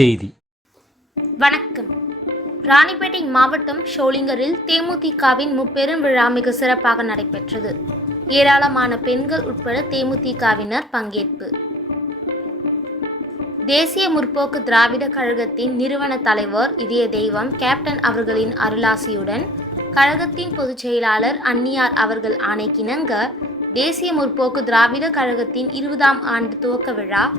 செய்தி. வணக்கம். ராணிப்பேட்டை மாவட்டம் ஷோலிங்கரில் தேமுதிகவின் முப்பெரும் விழா மிக சிறப்பாக நடைபெற்றது. ஏராளமான பெண்கள் உட்பட தேமுதிகவினர் பங்கேற்பு. தேசிய முற்போக்கு திராவிட கழகத்தின் நிறுவன தலைவர் இதய தெய்வம் கேப்டன் அவர்களின் அருளாசியுடன் கழகத்தின் பொதுச் செயலாளர் அன்னியார் அவர்கள் ஆணைக்கிணங்க தேசிய முற்போக்கு திராவிட கழகத்தின் இருபதாம் ஆண்டு துவக்க விழா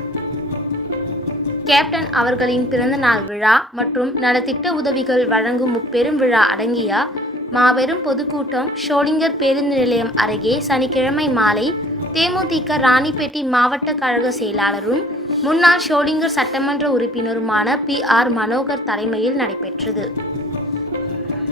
கேப்டன் அவர்களின் பிறந்தநாள் விழா மற்றும் நலத்திட்ட உதவிகள் வழங்கும் முப்பெரும் விழா அடங்கிய மாபெரும் பொதுக்கூட்டம் ஷோலிங்கர் பேருந்து நிலையம் அருகே சனிக்கிழமை மாலை தேமுதிக ராணிப்பேட்டை மாவட்ட கழக செயலாளரும் முன்னாள் ஷோலிங்கர் சட்டமன்ற உறுப்பினருமான பி. ஆர். மனோகர் தலைமையில் நடைபெற்றது.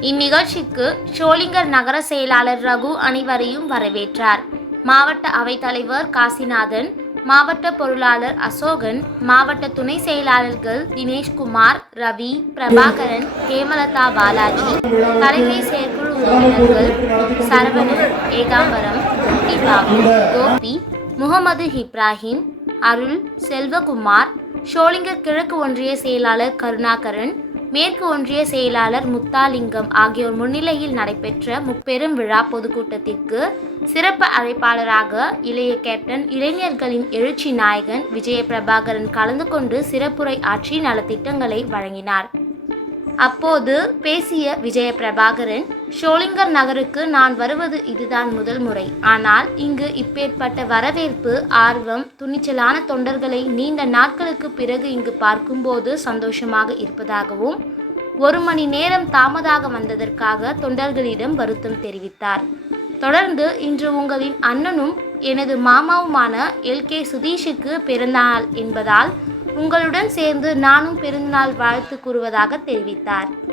இந்நிகழ்ச்சிக்கு ஷோலிங்கர் நகர செயலாளர் ரகு அனைவரையும் வரவேற்றார். மாவட்ட அவைத்தலைவர் காசிநாதன் மாவட்ட பொருளாளர் அசோகன் மாவட்ட துணை செயலாளர்கள் தினேஷ்குமார் ரவி பிரபாகரன் ஹேமலதா பாலாஜி தலைமை செயற்குழு உறுப்பினர்கள் சரவணன் ஏகாம்பரம் குட்டி கோபி முகமது இப்ராஹிம் அருள் செல்வகுமார் ஷோலிங்கர் கிழக்கு ஒன்றிய செயலாளர் கருணாகரன் மேற்கு ஒன்றிய செயலாளர் முத்தாலிங்கம் ஆகியோர் முன்னிலையில் நடைபெற்ற முப்பெரும் விழா பொதுக்கூட்டத்திற்கு சிறப்பு அழைப்பாளராக இளைய கேப்டன் இளைஞர்களின் எழுச்சி நாயகன் விஜய பிரபாகரன் கலந்து கொண்டு சிறப்புரை ஆற்றி நலத்திட்டங்களை வழங்கினார். அப்போது பேசிய விஜய பிரபாகரன் ஷோலிங்கர் நகருக்கு நான் வருவது இதுதான் முதல் முறை. ஆனால் இங்கு இப்பேற்பட்ட வரவேற்பு ஆர்வம் துணிச்சலான தொண்டர்களை நீண்ட நாட்களுக்கு பிறகு இங்கு பார்க்கும்போது சந்தோஷமாக இருப்பதாகவும் ஒரு மணி நேரம் தாமதாக வந்ததற்காக தொண்டர்களிடம் வருத்தம் தெரிவித்தார். தொடர்ந்து இன்று உங்களின் அண்ணனும் எனது மாமாவுமான எல். கே. சுதீஷுக்கு பிறந்தநாள் என்பதால் உங்களுடன் சேர்ந்து நானும் பிறந்தநாள் வாழ்த்து கூறுவதாக தெரிவித்தார்.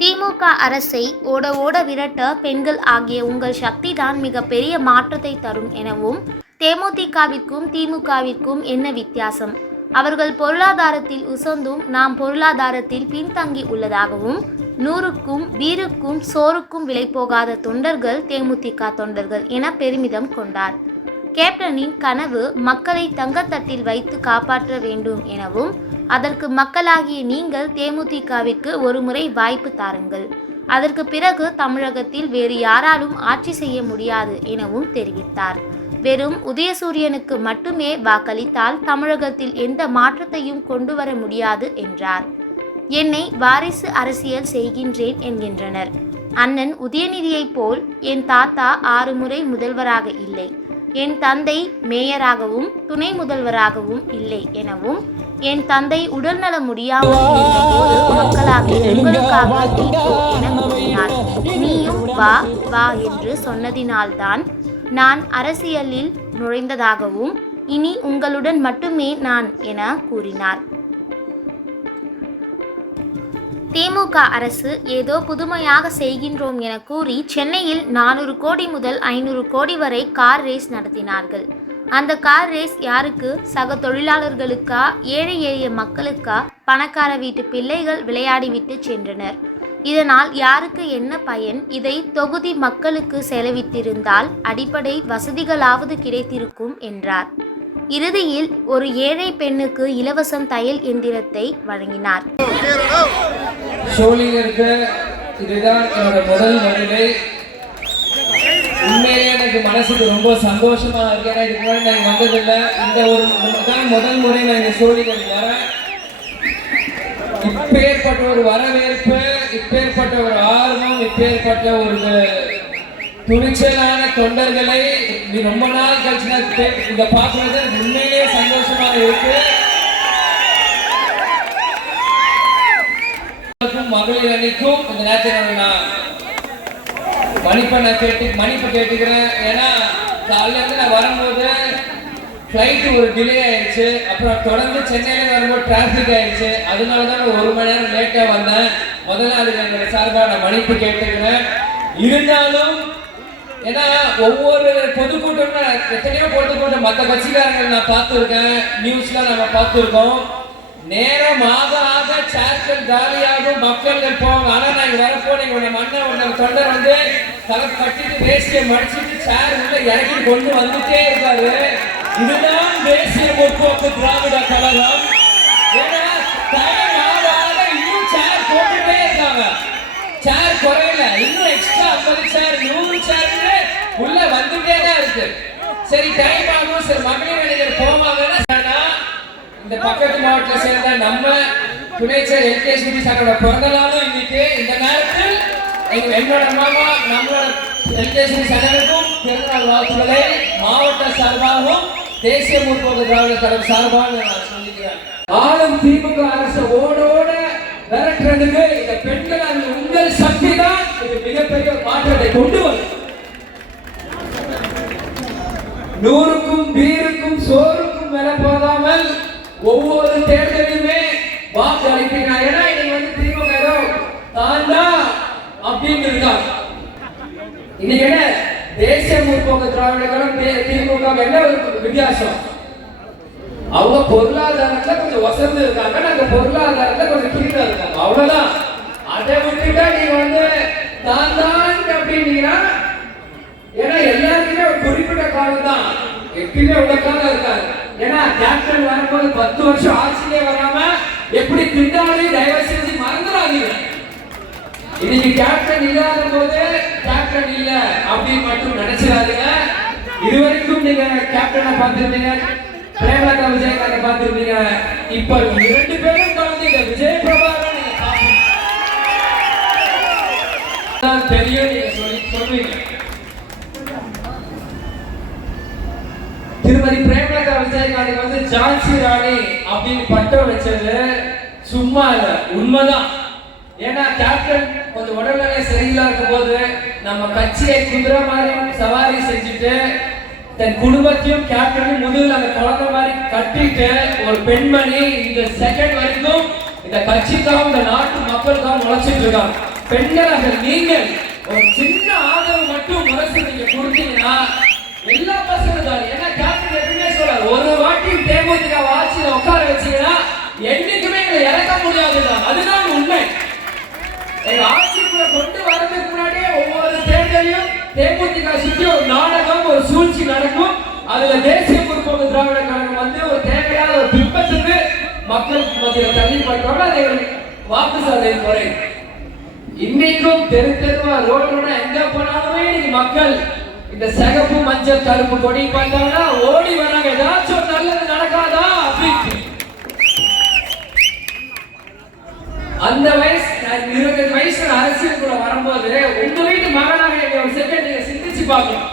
திமுக அரசை ஓட ஓட விரட்ட பெண்கள் ஆகிய உங்கள் சக்தி தான் மிக பெரிய மாற்றத்தை தரும் எனவும் தேமுதிகவிற்கும் திமுகவிற்கும் என்ன வித்தியாசம்? அவர்கள் பொருளாதாரத்தில் உசந்தும் நாம் பொருளாதாரத்தில் பின்தங்கி உள்ளதாகவும் நூறுக்கும் வீருக்கும் சோறுக்கும் விலை போகாத தொண்டர்கள் தேமுதிக தொண்டர்கள் என பெருமிதம் கொண்டார். கேப்டனின் கனவு மக்களை தங்கத்தட்டில் வைத்து காப்பாற்ற வேண்டும் எனவும் அதற்கு மக்களாகிய நீங்கள் தேமுதிகவிற்கு ஒருமுறை வாய்ப்பு தாருங்கள். அதற்கு பிறகு தமிழகத்தில் வேறு யாராலும் ஆட்சி செய்ய முடியாது எனவும் தெரிவித்தார். வெறும் உதயசூரியனுக்கு மட்டுமே வாக்களித்தால் தமிழகத்தில் எந்த மாற்றத்தையும் கொண்டு வர முடியாது என்றார். என்னை வாரிசு அரசியல் செய்கின்றேன் என்கின்றனர். அண்ணன் உதயநிதியைப் போல் என் தாத்தா ஆறு முறை முதல்வராக இல்லை. என் தந்தை மேயராகவும் துணை முதல்வராகவும் இல்லை எனவும் என் தந்தை உடல்நலம் முடியாமல் மக்களாக உங்களுக்காக என கூறினார். நீயும் வா வா என்று சொன்னதினால்தான் நான் அரசியலில் நுழைந்ததாகவும் இனி உங்களுடன் மட்டுமே நான் என கூறினார். திமுக அரசு ஏதோ புதுமையாக செய்கின்றோம் என கூறி சென்னையில் நானூறு கோடி முதல் ஐநூறு கோடி வரை கார் ரேஸ் நடத்தினார்கள். அந்த கார் ரேஸ் யாருக்கு? சக தொழிலாளர்களுக்கா? ஏழை எளிய மக்களுக்கா? பணக்கார வீட்டு பிள்ளைகள் விளையாடிவிட்டு சென்றனர். இதனால் யாருக்கு என்ன பயன்? இதை தொகுதி மக்களுக்கு செலவிட்டிருந்தால் அடிப்படை வசதிகளாவது கிடைத்திருக்கும் என்றார். இறுதியில் ஒரு ஏழை பெண்ணுக்கு இலவசம் தையல் எந்திரத்தை வழங்கினார். ஷோலிங்கருக்கு இதுதான் என்னோட முதல் வருகை உண்மையிலேயே எனக்கு மனசுக்கு ரொம்ப சந்தோஷமா இருக்கு. ஏன்னா இதுக்கு முன்னாடி நான் வந்ததில்லை. இந்த ஒரு தான் முதல் முறை நான் இந்த ஷோலிங்கர் வரேன். இப்பேற்பட்ட ஒரு வரவேற்பு இப்பேற்பட்ட ஒரு ஆர்வம் இப்பேற்பட்ட ஒரு துணிச்சலான தொண்டர்களை இது ரொம்ப நாள் கழிச்சு நான் இதை பார்க்கறது உண்மையிலேயே சந்தோஷமா இருக்கு. மகளிர் அணிக்கும் இந்த நேரத்தில் நான் மன்னிப்பை நான் கேட்டு மன்னிப்பு கேட்டுக்கிறேன். ஏன்னா காலையில இருந்து நான் வரும்போது ஃப்ளைட்டு ஒரு டிலே ஆயிடுச்சு. அப்புறம் தொடர்ந்து சென்னையில வரும்போது டிராஃபிக் ஆயிடுச்சு. அதனால தான் நான் ஒரு மணி நேரம் லேட்டாக வந்தேன். முதல்ல அதுக்கு என்னோட சார்பாக நான் மன்னிப்பு கேட்டுக்கிறேன். இருந்தாலும் ஏன்னா ஒவ்வொரு பொதுக்கூட்டம்னா நான் எத்தனையோ பொதுக்கூட்டம். மற்ற கட்சிக்காரங்க நான் பார்த்துருக்கேன். நியூஸ்ல நம்ம பார்த்துருக்கோம். நேரம் ஆக ஆக சேர்க்கள் காலியாகும் மக்கள்கள் போவாங்க. ஆனா நான் இங்க வரப்போ நீங்க உன்னை மண்ணை உன்னை தொண்டர் வந்து தலை கட்டிட்டு வேஷ்டியை மடிச்சிட்டு சேர் உள்ள இறக்கி கொண்டு வந்துட்டே இருக்காரு. இதுதான் தேசிய முற்போக்கு திராவிட கழகம். ஏன்னா time ஆக ஆக இன்னும் சேர் போட்டுட்டே இருக்காங்க. எக்ஸ்ட்ரா ஐம்பது சார் நூறு சார் உள்ள வந்துட்டே தான் இருக்கு. சரி டைம் ஆகும். சரி மகளிர் அணிகள் போவாங்கன்னா இந்த பக்கத்து மாவட்டத்தை சேர்ந்த நம்ம துணைச்சர் சார் எல்கேசி சாரோட பிறந்த நாளும் இன்னைக்கு. இந்த நேரத்தில் எங்க- என்னோட மாமா நம்மளோட எல்கேசி சங்கருக்கும் பிறந்தநாள் வாழ்த்துக்களை மாவட்ட சார்பாகவும் தேசிய முற்போக்கு திராவிட கழகம் சார்பாக நான் சொல்லிக்கிறேன். ஆளும் திமுக அரசு ஓடோட விரட்டுறதுக்கு இந்த பெண்கள் உங்கள் சக்தி இது மிகப்பெரிய மாற்றத்தை கொண்டு வரும் நூறுக்கும் பீருக்கும் சோறுக்கும் வில போதாமல் ஒவ்வொரு தேர்தலிலுமே வாக்கு அளிப்பீங்க ஏன்னா இன்னைக்கு வந்து திமுக ஏதோ தாண்டா அப்படின்னு இருக்காங்க இன்னைக்கு என்ன? தேசிய முற்போக்கு திராவிட கழகம் திமுக என்ன வித்தியாசம்? அவங்க பொருளாதாரத்துல கொஞ்சம் வசந்து இருக்காங்க நாங்க பொருளாதாரத்துல கொஞ்சம் கீழே இருக்காங்க. அவ்வளவுதான். அதை விட்டுட்டா நீங்க வந்து தான் தான் அப்படின்னீங்கன்னா ஏன்னா எல்லாருக்குமே ஒரு குறிப்பிட்ட காலம் தான் எப்பயுமே உள்ள காலம் இருக்காது. ஏன்னா கேப்டன் வரும்போது பத்து வருஷம் ஆட்சியிலே வராம எப்படி திண்டாடி தயவு செஞ்சு மறந்துடாதீங்க. இன்னைக்கு கேப்டன் இல்லாத போது கேப்டன் இல்ல அப்படின்னு மட்டும் நினைச்சிடாதீங்க. இதுவரைக்கும் நீங்க கேப்டனை பார்த்திருந்தீங்க பிரேமலதா விஜயகாந்தை பார்த்திருந்தீங்க. இப்ப இரண்டு பேரும் கலந்து விஜய் பிரபாகரன் தெரியும் நீங்க சொல்லி சொல்வீங்க. திருமதி பிரேமலதா விஜயகாந்த் வந்து ஜான்சி ராணி அப்படின்னு பட்டம் வச்சது சும்மா இல்ல உண்மைதான். ஏன்னா கேப்டன் கொஞ்சம் உடல்நிலை சரியில்லாத போது நம்ம கட்சியை குதிரை மாதிரி சவாரி செஞ்சுட்டு தன் குடும்பத்தையும் கேப்டனும் முதுகில் அந்த குழந்தை மாதிரி கட்டிட்டு ஒரு பெண்மணி இந்த செகண்ட் வரைக்கும் இந்த கட்சிக்காகவும் இந்த நாட்டு மக்களுக்காகவும் உழைச்சிட்டு இருக்காங்க. பெண்களாக நீங்கள் ஒரு சின்ன ஆதரவு மட்டும் மனசு நீங்க கொடுத்தீங்கன்னா எல்லா பசங்களும் தான் ஏன்னா கேப்டன் எப்பவுமே சொல்றாரு ஒரு வாட்டி தேமுதிக ஆட்சியில உட்கார வச்சீங்கன்னா என்னைக்குமே எங்களை இறக்க முடியாதுதான் அதுதான் உண்மை. எங்க ஆட்சிக்குள்ள கொண்டு வரதுக்கு முன்னாடியே ஒவ்வொரு தேர்தலையும் தேமுதிக சுற்றி ஒரு நாடகம் ஒரு சூழ்ச்சி நடக்கும். அதுல தேசிய முற்போக்கு திராவிட கழகம் வந்து ஒரு தேவையான ஒரு பிம்பத்துக்கு மக்களுக்கு மத்தியில் தள்ளி பண்றோம் அதை வாக்கு சாதனை முறை இன்னைக்கும் தெரு தெருவா ரோடு எங்க போனாலுமே இன்னைக்கு மக்கள் இந்த சிகப்பு மஞ்சள் கருப்பு கொடி பார்த்தாங்கன்னா ஓடி வராங்க ஏதாச்சும் நல்லது நடக்காதா? அப்படின்னு. அந்த வயசு இருபது வயசு அரசியல் கூட வரும்போது உங்க வீட்டு மகனாக ஒரு செகண்ட் நீங்க சிந்திச்சு பார்க்கணும்.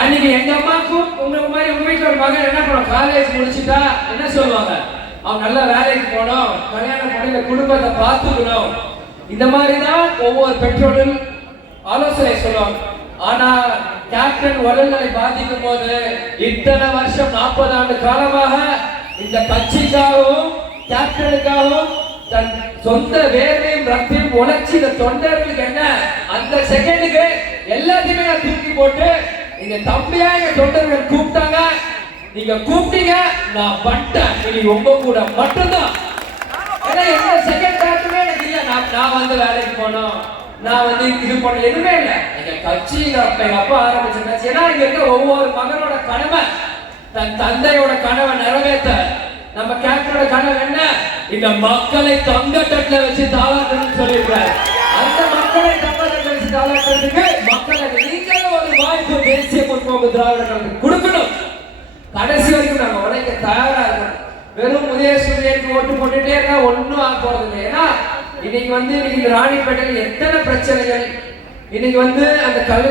அன்னைக்கு எங்க அம்மாக்கும் உங்களுக்கு மாதிரி உங்க வீட்டுல ஒரு மகன் என்ன பண்ணும் காலேஜ் முடிச்சுட்டா என்ன சொல்லுவாங்க? அவன் நல்ல வேலைக்கு போனோம் கல்யாணம் பண்ணி குடும்பத்தை பார்த்துக்கணும். இந்த மாதிரி தான் ஒவ்வொரு பெற்றோரும் ஆலோசனை சொல்லுவாங்க ஆனா கேப்டன் உடல்நிலை பாதிக்கும் போது இத்தனை வருஷம் நாற்பது ஆண்டு காலமாக இந்த கட்சிக்காகவும் கேப்டனுக்காகவும் தன் சொந்த வேர்வையும் ரத்தையும் உழைச்சி இந்த தொண்டர்களுக்கு என்ன? அந்த செகண்டுக்கு எல்லாத்தையுமே நான் தூக்கி போட்டு இந்த தம்பியா எங்க தொண்டர்கள் கூப்பிட்டாங்க. நீங்க கூப்பிட்டீங்க நான் வந்துட்டேன். இனி உங்க கூட மட்டும்தான். ஏன்னா எந்த செகண்ட் தாட்டுமே எனக்கு இல்லை. நான் நான் வந்து வேலைக்கு போனோம். நான் வந்து இது பண்ண எதுவுமே இல்லை. எங்க கட்சி எங்க அப்பா எங்க அப்பா ஆரம்பிச்ச கட்சி. ஏன்னா இங்க இருக்க ஒவ்வொரு மகனோட கனவை தன் தந்தையோட கனவை நிறைவேற்ற. நம்ம கேப்டனோட கனவு என்ன? இந்த மக்களை தங்க தட்டுல வச்சு தாளாட்டணும்னு சொல்லியிருக்காரு அந்த மக்களை தங்க தட்டுல வச்சு தாளாட்டுறதுக்கு மக்களுக்கு நீங்களும் ஒரு வாய்ப்பு தேசிய முற்போக்கு திராவிட கழகத்துக்கு கொடுக்கணும். கடைசி வரைக்கும் நாங்க உடைக்க தயாரா இருக்கோம் வெறும் உதயசூரியனுக்கு ஓட்டு போட்டுட்டே இருந்தா ஒன்றும் ஆக போறது இல்லை ஏன்னா இன்னைக்கு வந்து இன்னைக்கு இந்த ராணிப்பேட்டையில் எத்தனை பிரச்சனைகள்? இன்னைக்கு வந்து அந்த கழு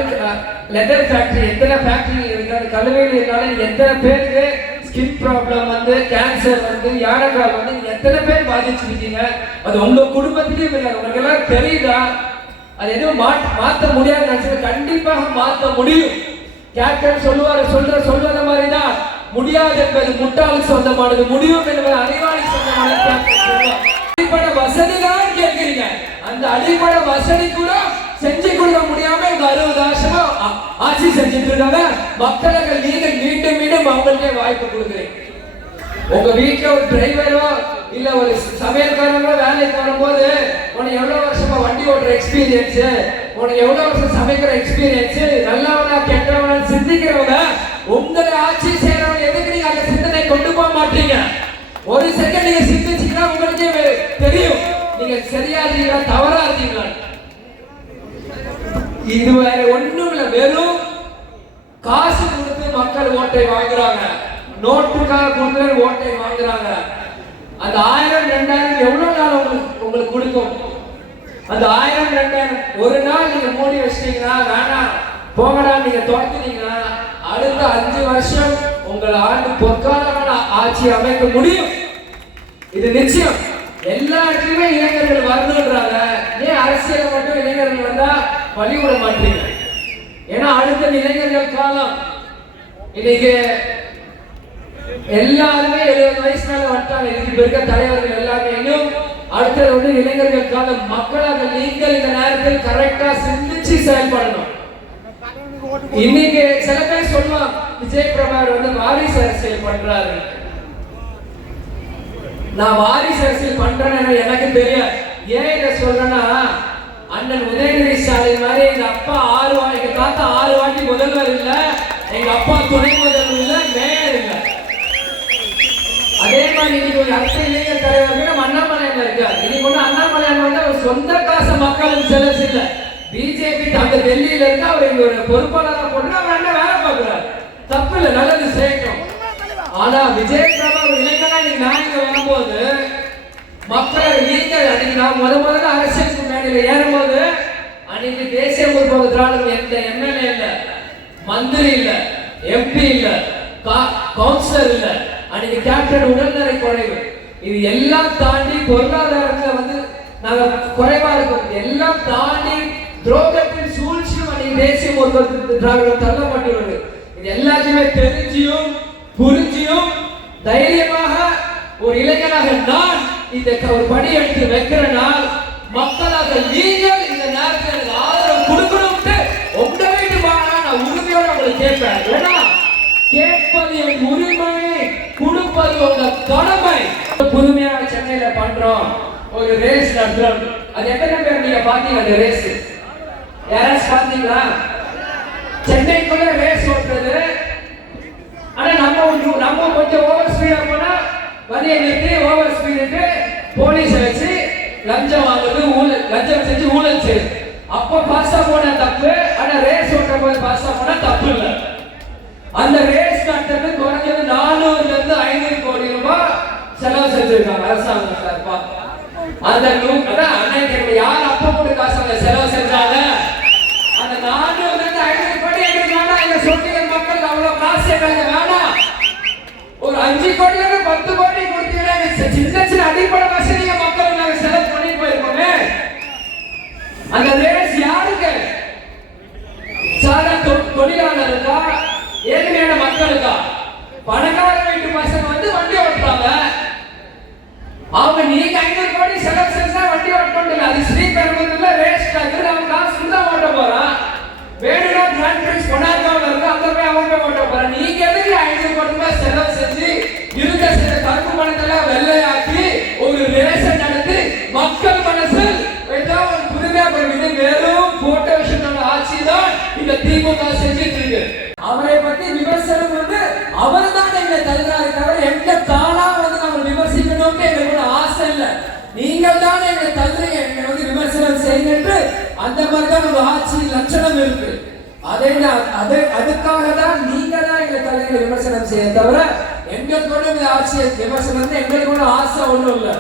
லெதர் ஃபேக்டரி எத்தனை ஃபேக்டரி இருக்கு? அந்த கழுவையில் இருந்தாலும் எத்தனை பேருக்கு ஸ்கின் ப்ராப்ளம் வந்து கேன்சர் வந்து யானைக்கால் வந்து எத்தனை பேர் பாதிச்சிருக்கீங்க? அது உங்க குடும்பத்திலயும் இல்லை. உங்களுக்கு எல்லாம் தெரியுதா? அது எதுவும் மாற்ற மாற்ற முடியாது நினைச்சது கண்டிப்பாக மாற்ற முடியும். கேப்டன் சொல்லுவார் சொல்ற சொல்றத மாதிரி தான் முடியாது என்பது முட்டாளுக்கு சொந்தமானது முடியும் என்பது அறிவாளி சொந்தமானது. கேப்டன் அடிப்படை வசதி தான் கேட்கிறீங்க. அந்த அடிப்படை வசதி கூட செஞ்சு கொடுக்க முடியாம இந்த அறுபது வருஷமா ஆட்சி செஞ்சுட்டு இருக்காங்க. மக்களுக்கு நீங்க மீண்டும் மீண்டும் அவங்களுக்கே வாய்ப்பு கொடுக்குறீங்க உங்க வீட்டுல ஒரு டிரைவரோ இல்ல ஒரு சமையல்காரங்களோ வேலைக்கு வரும்போது உனக்கு எவ்வளவு வருஷமா வண்டி ஓட்டுற எக்ஸ்பீரியன்ஸ் உனக்கு எவ்வளவு வருஷம் சமைக்கிற எக்ஸ்பீரியன்ஸ் நல்லவனா கெட்டவனா சிந்திக்கிறவங்க உங்களை ஆட்சி செய்யறவங்க எதுக்கு நீங்க அந்த சிந்தனை கொண்டு போக மாட்டீங்க? ஒரு செகண்ட் நீங்க சிந்திச்சீங்கன்னா உங்களுக்கே தெரியும். நீங்க சரியா இருக்கீங்களா தவறா இருக்கீங்களா? இது வேற ஒண்ணும் இல்ல. வெறும் காசு கொடுத்து மக்கள் ஓட்டை வாங்குறாங்க. நோட்டுக்காக கொடுத்து ஓட்டை வாங்குறாங்க. அந்த ஆயிரம் ரெண்டாயிரம் எவ்வளவு நாள் உங்களுக்கு உங்களுக்கு கொடுக்கும்? அந்த ஆயிரம் ரெண்டாயிரம் ஒரு நாள் நீங்க மூடி வச்சிட்டீங்கன்னா வேணாம். போங்கடா நீங்க துவக்கினீங்கன்னா அடுத்த அஞ்சு வருஷம் உங்கள் ஆண்டு பொற்காலமான ஆட்சி அமைக்க முடியும். இது நிச்சயம். எல்லா இடத்துலயுமே இளைஞர்கள் வரணுன்றாங்க ஏன் அரசியல் மட்டும் இளைஞர்கள் வந்தா வழி விட மாட்டீங்க? ஏன்னா அடுத்த இளைஞர்கள் காலம். இன்னைக்கு எல்லாருமே எழுபது வயசு மேல வந்துட்டாங்க. இதுக்கு இருக்க தலைவர்கள் எல்லாருமே இன்னும் அடுத்தது வந்து இளைஞர்கள் காலம் மக்களாக நீங்கள் இந்த நேரத்தில் கரெக்டா சிந்திச்சு செயல்படணும். இன்னைக்கு சில பேர் சொல்லுவான் விஜய் பிரபாகர் வந்து வாரிசு அரசியல் பண்றாரு. நான் வாரிசு அரசியல் பண்றேன்னு எனக்கு தெரியாது. ஏன் இதை சொல்றேன்னா அண்ணன் உதயநிதி ஸ்டாலின் மாதிரி எங்க அப்பா ஆறு வாட்டி எங்க தாத்தா ஆறு வாட்டி முதல்வர் இல்ல எங்க அப்பா துணை முதல்வர் இல்ல மேயர் இல்ல. அதே மாதிரி இன்னைக்கு ஒரு அடுத்த இளைஞர் தலைவர் நம்ம அண்ணாமலையான் இருக்கார். இன்னைக்கு ஒண்ணு அண்ணாமலையான் வந்து சொந்த காசு மக்களுக்கு செலவு இல்லை பிஜேபி அந்த டெல்லியில இருந்து அவர் இங்க ஒரு பொறுப்பாளராக போட்டு அவர் என்ன வேலை பார்க்கிறார். தப்பு இல்லை நல்லது செய்யட்டும். ஆனா விஜய் பிரபா ஒரு இளைஞனா இன்னைக்கு வரும்போது மக்கள் நீங்கள் அன்னைக்கு நான் முத முதல்ல அரசியலுக்கு மேடையில ஏறும்போது அன்னைக்கு தேசிய முற்போக்கு திராவிடம் எந்த எம்எல்ஏ இல்ல மந்திரி இல்ல எம்பி இல்ல கவுன்சிலர் இல்ல. அன்னைக்கு கேப்டன் உடல்நிலை குறைவு. இது எல்லாம் தாண்டி பொருளாதாரத்துல வந்து நாங்க குறைவா இருக்கோம். எல்லாம் தாண்டி துரோகத்தின் சூழ்ச்சியும் அன்னைக்கு தேசிய ஒருத்தருக்கு திராவிடம் தள்ளப்பட்டுள்ளது. இது எல்லாத்தையுமே தெரிஞ்சியும் புரிஞ்சியும் தைரியமாக ஒரு இளைஞனாக நான் இந்த ஒரு படி எடுத்து வைக்கிற நாள் மக்களாக நீங்கள் இந்த நேரத்தில் எனக்கு ஆதரவு கொடுக்கணும்ட்டு உங்க வீட்டு வாங்க நான் உரிமையோட உங்களுக்கு கேட்பேன். ஏன்னா கேட்பது என் உரிமை கொடுப்பது உங்க கடமை. புதுமையாக சென்னையில பண்றோம். ஒரு ரேஸ் நடத்துறோம். அது எத்தனை பேர் நீங்க பாத்தீங்க அந்த ரேஸ் யாராச்சும் பாத்தீங்களா சென்னைக்குள்ள ரேஸ் ஓட்டுறது. ஆனா நம்ம ஒரு- நம்ம கொஞ்சம் ஓவர் ஸ்பீடா போனா வண்டியை நிறுத்தி ஓவர் ஸ்பீடுக்கு போலீஸ் வச்சு லஞ்சம் வாங்குறது ஊழல் லஞ்சம் செஞ்சு ஊழல் செய்யுது அப்போ பாஸ்டா போன தப்பு ஆனா ரேஸ் ஓட்டும் போது பாஸ்டா போனா தப்பு இல்லை. அந்த ரேஸ் நடத்துறது குறைஞ்சது நானூறுல இருந்து ஐநூறு கோடி ரூபாய் செலவு செஞ்சிருக்காங்க அரசாங்கம் சார்பா அந்த நூ- அதான் அண்ணன் கேட்க யார் அப்பா போட்டு காசு அந்த செலவு செஞ்சாங்க அந்த நானூறுல இருந்து ஐநூறு கோடி எங்களுக்கு வேண்டாம் எங்க சொன்னீங்க மக்கள் அவ்வளவு காசு எங்களுக்கு வேண்டாம் ஒரு அஞ்சு கோடில இருந்து பத்து கோடி கொடுத்தீங்கன்னா எங்க சின்ன சின்ன அடிப்படை வசதிங்க மக்கள் நாங்க செலவு பண்ணிட்டு போயிருக்கோமே அந்த ரேஸ் யாருக்கு சாதாரண தொ- தொழிலாளருக்கா ஏழ்மையான மக்களுக்கா பணக்கார வீட்டு பசங்க வந்து வண்டி ஓட்டுறாங்க அவங்க நீங்க ஐநூறு கோடி செலவு செஞ்சா வண்டி ஓட்டணும் அது ஸ்ரீபெரும்புதூர்ல ரேஸ் ட்ராக் அவன் காசு தான் ஓட்ட போறான் வேணும்னா கிராண்ட் பிரிக்ஸ் கொண்டாடுறவங்க இருக்கு அங்க போய் அவன் போய் ஓட்ட போறான் நீங்க எதுக்கு ஐநூறு கோடி ரூபாய் செலவு செஞ்சு இருக்க சில கருப்பு பணத்தெல்லாம் வெள்ளையாக்கி ஒரு ரேஸை நடத்தி மக்கள் மனசில் ஏதோ ஒரு புதுமையா இது வெறும் போட்டோ விஷயத்தோட ஆட்சி தான் இந்த திமுக செஞ்சுட்டு இருக்கு அவரை பத்தி விமர்சனம் வந்து அவர் தான் எங்களை தருகிறாரு தவிர எங்க தானா வந்து நம்ம விமர்சிக்கணும்னு எங்களுக்கு ஆசை இல்ல. நீங்கள் தான் எங்களை தள்ளுறீங்க எங்களை வந்து விமர்சனம் செய்யுங்க அந்த மாதிரி தான் நம்ம ஆட்சி லட்சணம் இருக்கு. அதை அது அதுக்காக தான் நீங்க தான் எங்களை தள்ளுங்க விமர்சனம் செய்ய தவிர எங்களுக்கு இந்த ஆட்சியை விமர்சனம் வந்து எங்களுக்கு ஒன்றும் ஆசை ஒண்ணும் இல்லை.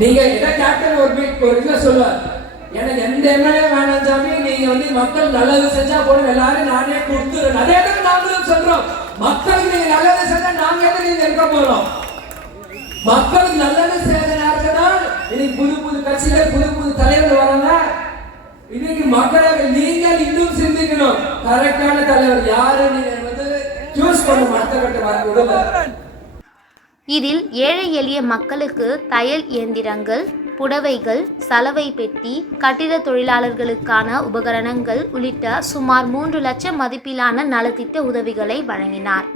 நீங்க என்ன கேப்டன் ஒரு வீக் ஒரு இதுல சொல்லுவார். எனக்கு எந்த எம்எல்ஏ வேணாம் சாமி நீங்க வந்து மக்கள் நல்லது செஞ்சா போடும் எல்லாரும் நானே கொடுத்துறேன். அதே தான் நாங்களும் சொல்றோம். மக்களுக்கு நீங்க நல்லது செஞ்சா நாங்க எதுக்கு நீங்க இருக்க போறோம்? மக்களுக்கு நல்லது செய்த நேரத்தில் இன்னைக்கு புது புது கட்சியில புது புது தலைவர் வராங்க. இன்னைக்கு மக்களாக நீங்கள் இன்னும் சிந்திக்கணும். கரெக்டான தலைவர் யாரு? நீங்க வந்து சூஸ் பண்ண மத்தப்பட்டு வர விடுங்க இதில் ஏழை எளிய மக்களுக்கு தையல் இயந்திரங்கள் புடவைகள் சலவை பெட்டி கட்டிட தொழிலாளர்களுக்கான உபகரணங்கள் உள்ளிட்ட சுமார் மூன்று லட்சம் மதிப்பிலான நலத்திட்ட உதவிகளை வழங்கினார்.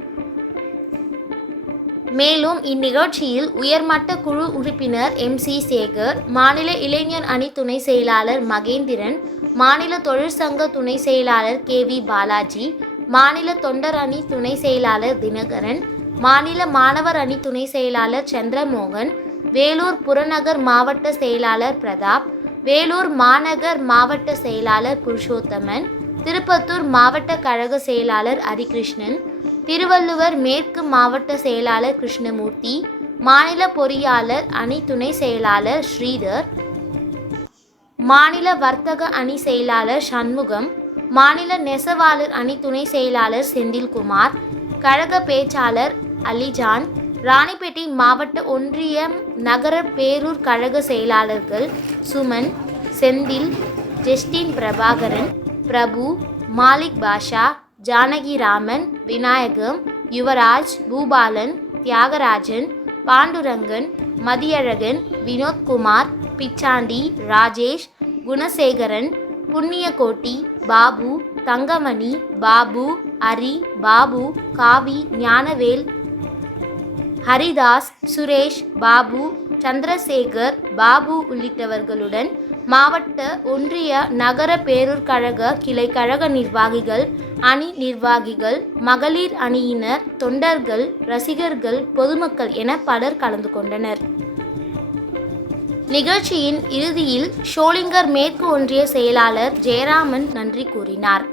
மேலும் இந்நிகழ்ச்சியில் உயர்மட்ட குழு உறுப்பினர் எம். சி. சேகர் மாநில இளைஞர் அணி துணை செயலாளர் மகேந்திரன் மாநில தொழிற்சங்க துணை செயலாளர் கே. வி. பாலாஜி மாநில தொண்டர் அணி துணை செயலாளர் தினகரன் மாநில மாணவர் அணி துணை செயலாளர் சந்திரமோகன் வேலூர் புறநகர் மாவட்ட செயலாளர் பிரதாப் வேலூர் மாநகர் மாவட்ட செயலாளர் புருஷோத்தமன் திருப்பத்தூர் மாவட்ட கழக செயலாளர் ஹரிகிருஷ்ணன் திருவள்ளுவர் மேற்கு மாவட்ட செயலாளர் கிருஷ்ணமூர்த்தி மாநில பொறியாளர் அணி துணை செயலாளர் ஸ்ரீதர் மாநில வர்த்தக அணி செயலாளர் சண்முகம் மாநில நெசவாளர் அணி துணை செயலாளர் செந்தில்குமார் கழக பேச்சாளர் அலிஜான் ராணிப்பேட்டை மாவட்ட ஒன்றிய நகர பேரூர் கழக செயலாளர்கள் சுமன் செந்தில் ஜெஸ்டின் பிரபாகரன் பிரபு மாலிக் பாஷா ஜானகிராமன் விநாயகம் யுவராஜ் பூபாலன் தியாகராஜன் பாண்டுரங்கன் மதியழகன் வினோத்குமார் பிச்சாண்டி ராஜேஷ் குணசேகரன் புண்ணியகோட்டி பாபு தங்கமணி பாபு அரி பாபு காவி ஞானவேல் ஹரிதாஸ் சுரேஷ் பாபு சந்திரசேகர் பாபு உள்ளிட்டவர்களுடன் மாவட்ட ஒன்றிய நகர பேரூர் கழக கிளை கழக நிர்வாகிகள் அணி நிர்வாகிகள் மகளிர் அணியினர் தொண்டர்கள் ரசிகர்கள் பொதுமக்கள் என பலர் கலந்து கொண்டனர். நிகழ்ச்சியின் இறுதியில் ஷோலிங்கர் மேற்கு ஒன்றிய செயலாளர் ஜெயராமன் நன்றி கூறினார்.